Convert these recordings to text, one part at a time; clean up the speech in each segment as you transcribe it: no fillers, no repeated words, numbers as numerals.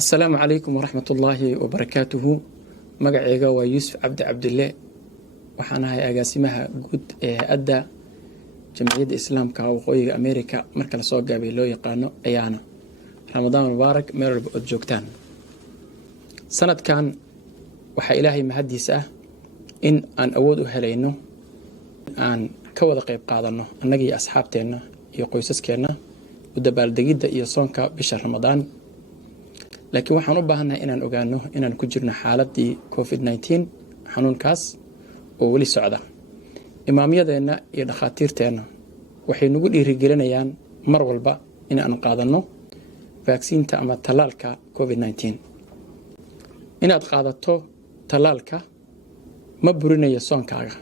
السلام عليكم ورحمة الله وبركاته. مقعيقا ويوسف عبد الله وحانا هاي أقاسمها قد أدى جمعية الإسلام كوقوية أمريكا مركز سوق قابل لو يقانو أيانا رمضان مبارك مرب أدجوكتان سنة كان وحا إلهي مهديسة إن أن أود هلينو أن كوض قيب قادنو أنجي أصحابتنا يقويسسكينا ودبال دقيدة يصونك بشهر رمضان laakiin waxaan u baahanahay inaan ogaano inaan ku jirno xaaladii COVID-19 xanuunkaas oo wali socda. Imaamyadeena iyo dhakhaatiirteena waxay nagu dhiirigelinayaan mar walba inaan qaadano vaccine-ta ama talaalka COVID-19. Inaad qaadato talaalka ma burinayo soonkaaga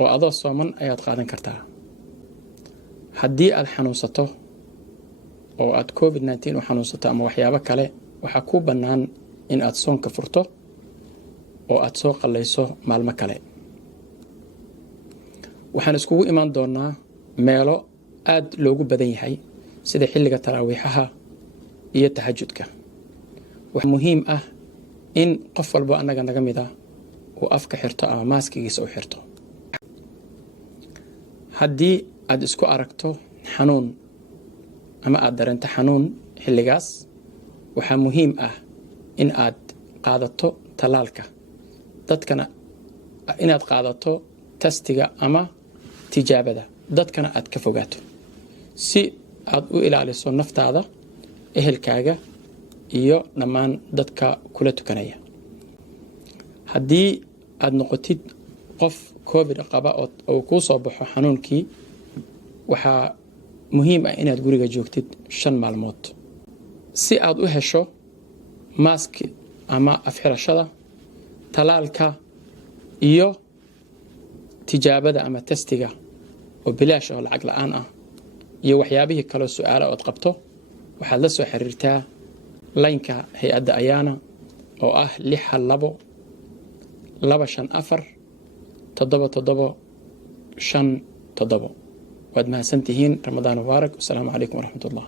oo adoo sooman ayaad qaadan kartaa. Haddii aad xanuunsato oo aad COVID-19 u xanuunsato ama waxyaabo kale waxa ku bannaan in aad soonka furto oo aad soo qalayso maalmo kale. Waxaan iskugu imaan doonaa meelo aad loogu badan yahay sida xilliga taraawiixaha iyo tahajjudka. Waxa muhiim ah in qof walba anaga naga mid ah uu afka xirto ama maaskigiisa u xirto. Haddii aad isku aragto xanuun ama aad dareento xanuun xilligaas waxaa muhiim ah in aad qaadato talaalka dadkana inaad qaadato tastiga ama tijaabada dadkana aad ka fogaato si aad u ilaaliso naftaada ehelkaaga iyo dhammaan dadka kula tukanaya. Haddii aad noqotid qof covid qaba oo ku soo baxo xanuunkii waxaa muhiim ah inaad guriga joogtid 5 maalmood si aad u hesho mask ama afxirashada talaalka iyo tijaabada ama testiga oo bilaash oo lacag la'aan ah iyo waxyaabihii kale su'aalo aad qabto waxaad la soo xiriirtaa line-ka hay'adda Ayana oo ah 612547757 waad mahadsantihiin. رمضان مبارك والسلام عليكم ورحمة الله.